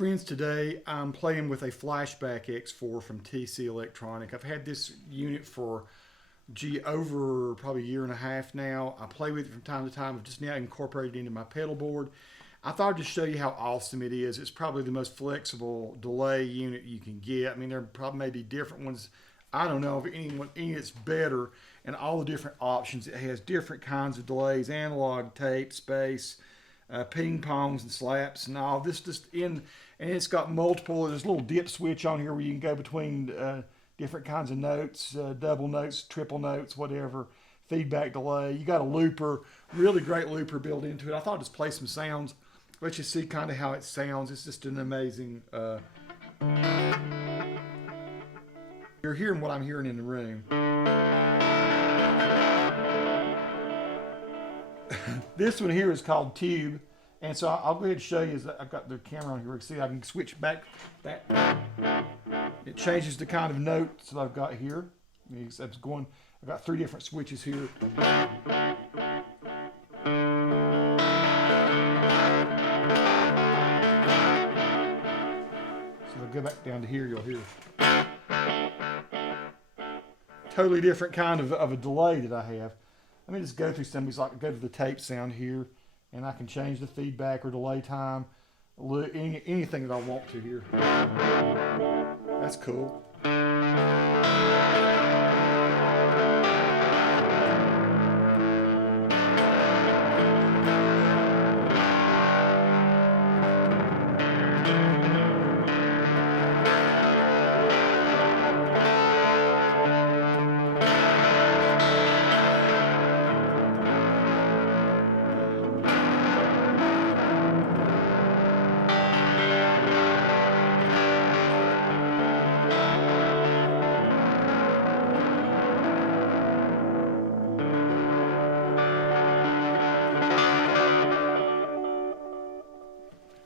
Friends, today I'm playing with a Flashback X4 from TC Electronic. I've had this unit for, over probably a year and a half now. I play with it from time to time. I've just now incorporated it into my pedal board. I thought I'd just show you how awesome it is. It's probably the most flexible delay unit you can get. I mean, there probably may be different ones. I don't know if any that's better, and all the different options. It has different kinds of delays: analog, tape, space, ping-pongs and slaps and all this and it's got multiple. There's a little dip switch on here where you can go between different kinds of notes, double notes, triple notes, whatever, feedback delay. You got a looper, really great looper built into it. I thought I'd just play some sounds, let you see kind of how it sounds. It's just an amazing, you're hearing what I'm hearing in the room. This one here is called Tube, and so I'll go ahead and show you. I've got the camera on here. You can see I can switch back. It changes the kind of notes that I've got here. I've got 3 different switches here. So if I go back down to here, you'll hear totally different kind of a delay that I have. Let me just go through some of these. Like go to the tape sound here, and I can change the feedback or delay time, anything that I want to here. That's cool.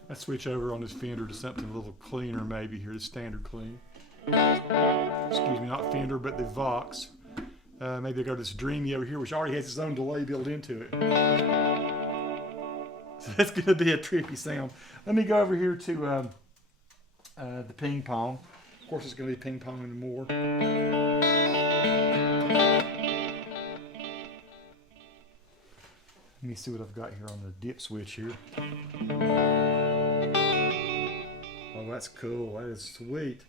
Let's switch over on this Fender to something a little cleaner, maybe here, the standard clean. Excuse me, not Fender, but the Vox. Maybe I'll go to this Dreamy over here, which already has its own delay built into it. So that's going to be a trippy sound. Let me go over here to the ping-pong. Of course, it's going to be ping-ponging more. Let me see what I've got here on the dip switch here. Oh, that's cool. That is sweet.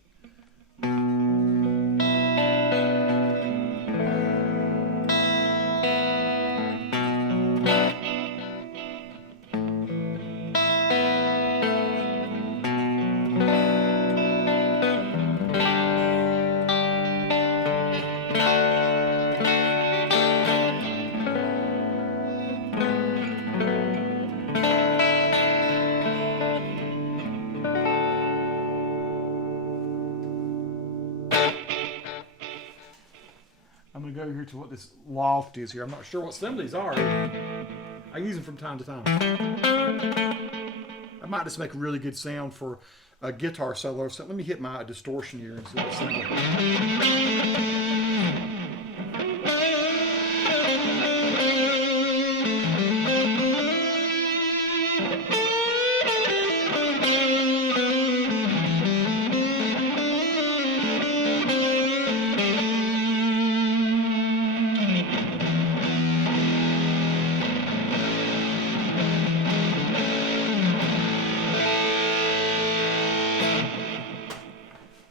I'm going to go here to what this loft is here. I'm not sure what some of these are. I use them from time to time. I might just make a really good sound for a guitar solo or something. Let me hit my distortion here and see what it sounds like.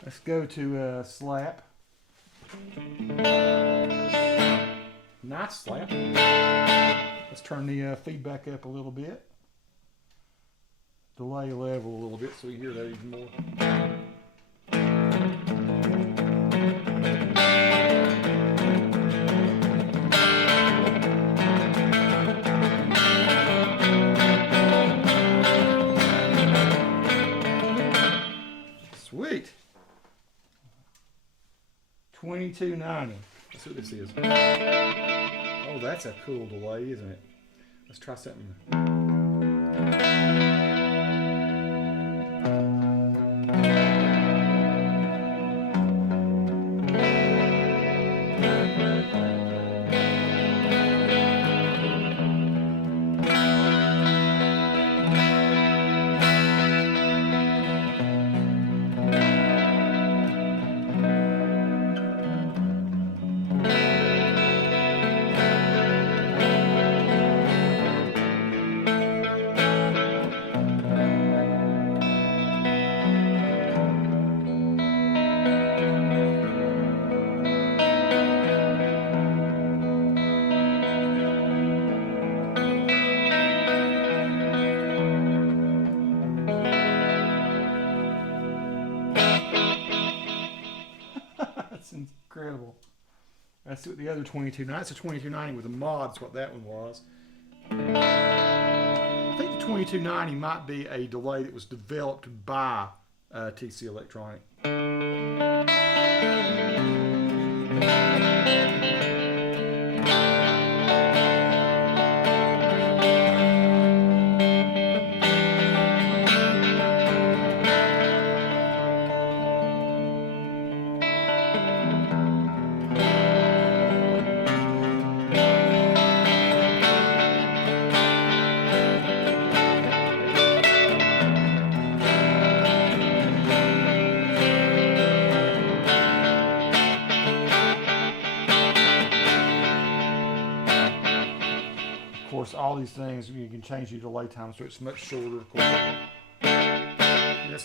Let's go to slap. Nice slap. Let's turn the feedback up a little bit. Delay level a little bit so we hear that even more. Sweet. $22.90. That's what this is. Oh, that's a cool delay, isn't it? Let's try something. incredible. That's what the other 2290. That's a 2290 with a mod. That's what that one was. I think the 2290 might be a delay that was developed by TC Electronic. Of course, all these things you can change your delay time so it's much shorter. Of course,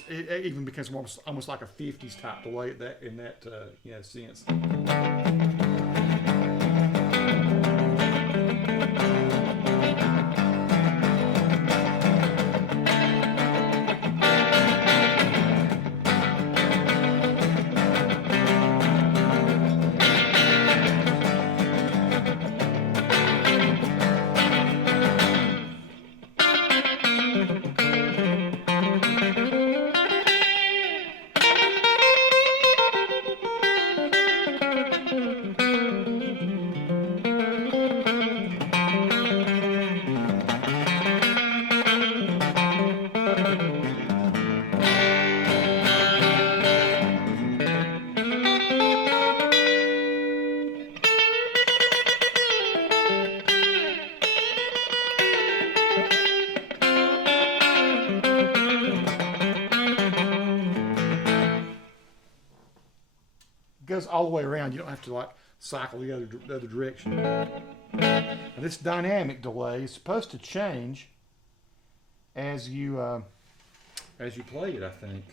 it even becomes almost like a 50s type delay in that sense. Goes all the way around. You don't have to like cycle the other direction. Now, this dynamic delay is supposed to change as you play it, I think.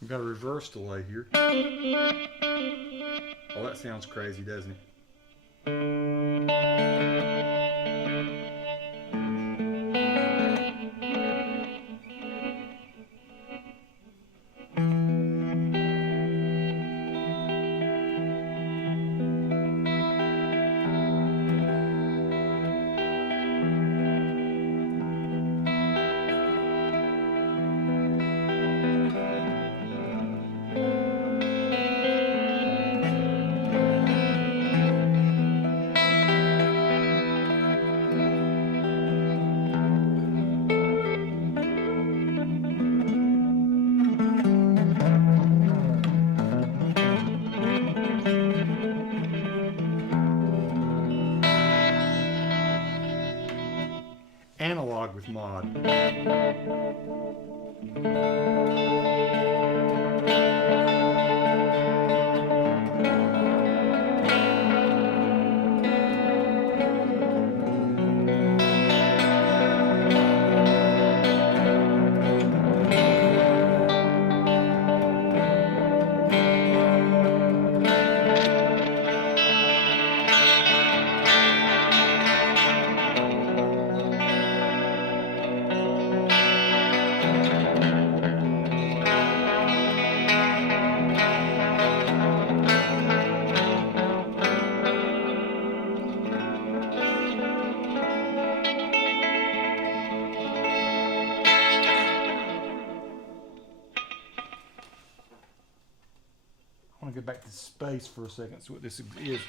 We've got a reverse delay here. Oh, that sounds crazy, doesn't it? Analog with mod. space for a second. So what this is.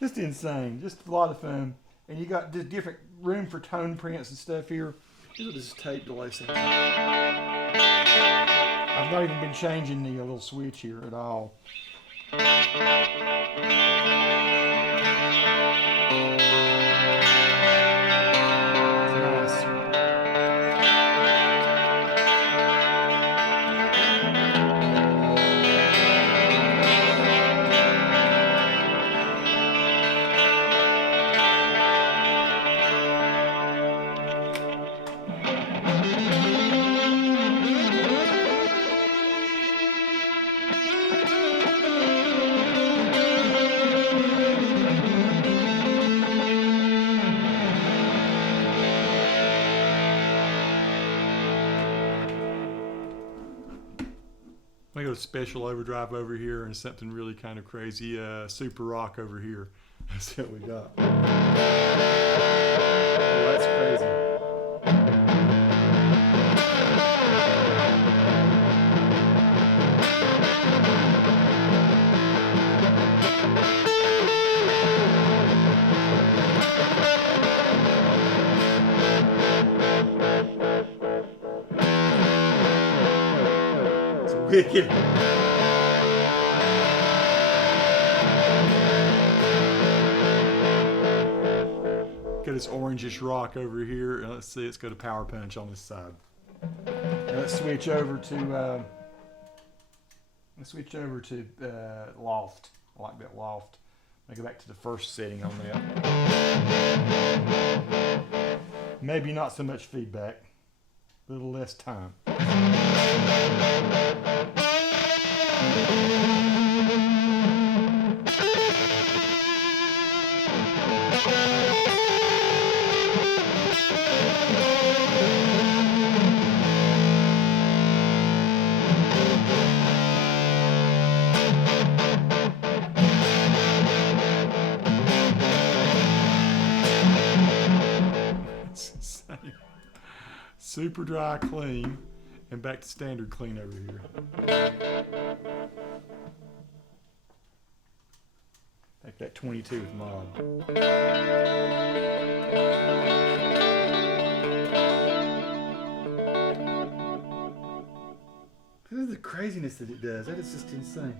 Just insane, just a lot of fun. And you got just different room for tone prints and stuff here. Here's what this tape delay sounds like. I've not even been changing the little switch here at all. I got a special overdrive over here and something really kind of crazy, super rock over here. That's what we got. Oh, that's crazy. Wicked. Got this orangish rock over here. Let's see, let's go to Power Punch on this side. And let's switch over to Loft. I like that Loft. Let me go back to the first setting on that. Maybe not so much feedback. A little less time. Super dry clean, and back to standard clean over here. Take that 22 with mod. This is the craziness that it does. That is just insane.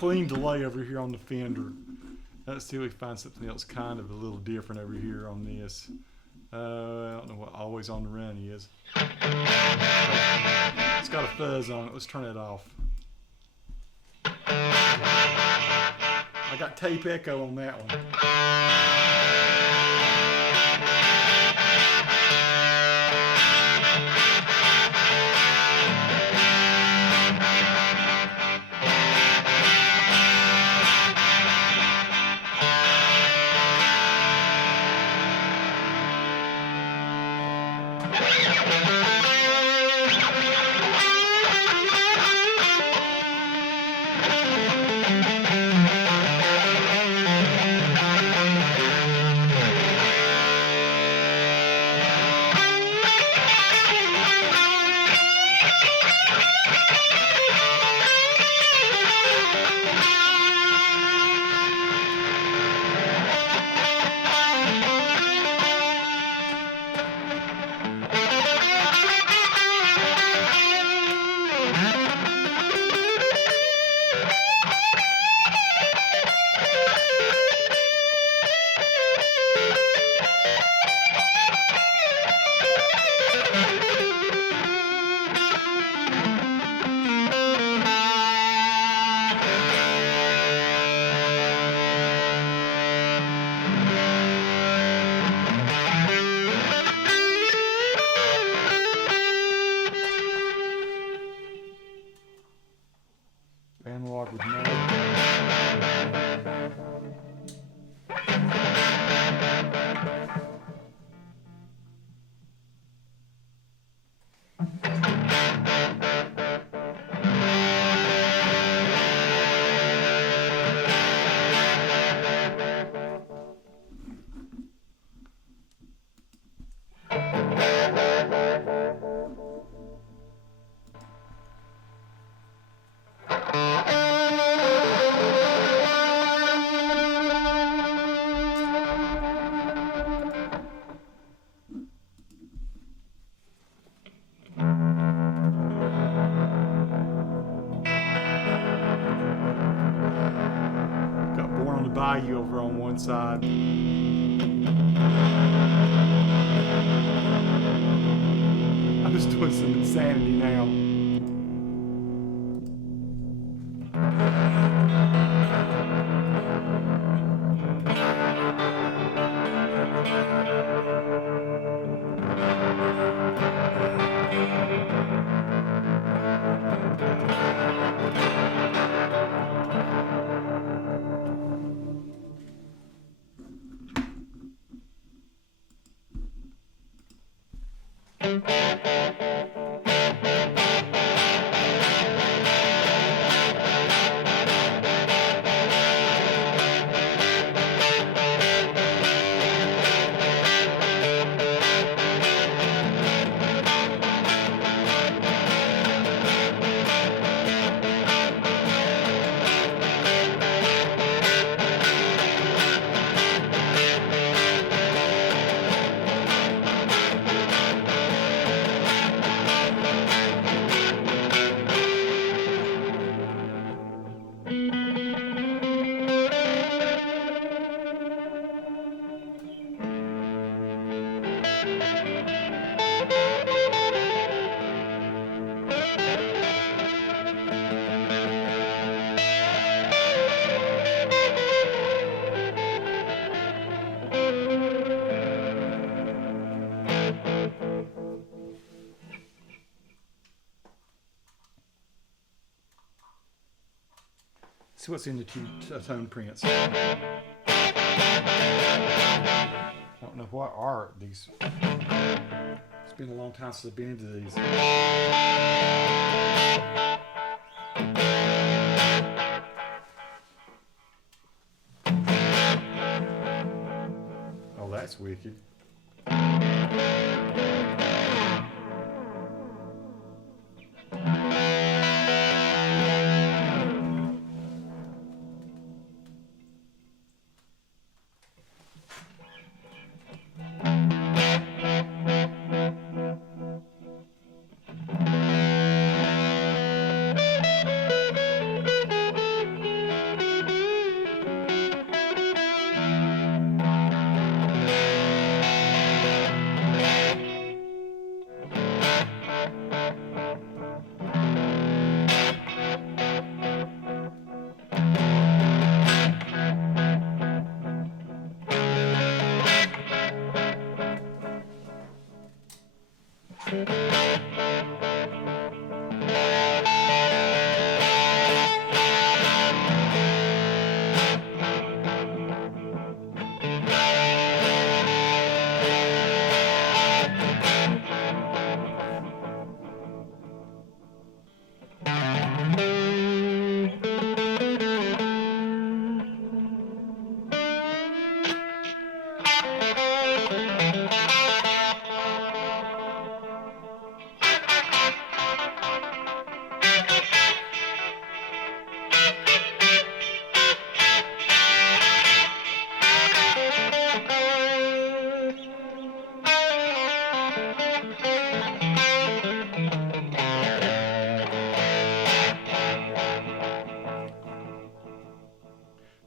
clean delay over here on the fender. Let's see if we can find something else kind of a little different over here on this. I don't know what always on the run is. It's got a fuzz on it. Let's turn it off. I got tape echo on that one. Analog with no. Bayou over on one side. I'm just doing some insanity now. See what's in the two tone prints. I don't know what are these. It's been a long time since I've been into these. Oh, that's wicked.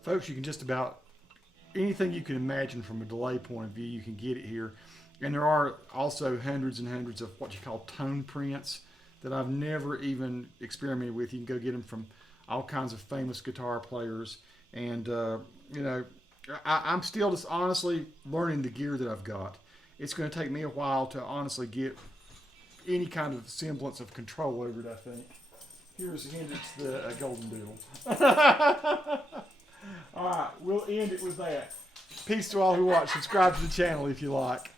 Folks, you can just about anything you can imagine from a delay point of view, you can get it here. And there are also hundreds and hundreds of what you call tone prints that I've never even experimented with. You can go get them from all kinds of famous guitar players. And, you know, I'm still just honestly learning the gear that I've got. It's going to take me a while to honestly get any kind of semblance of control over it, I think. Here's Hendrix, the Golden Doodle. All right, we'll end it with that. Peace to all who watch. Subscribe to the channel if you like.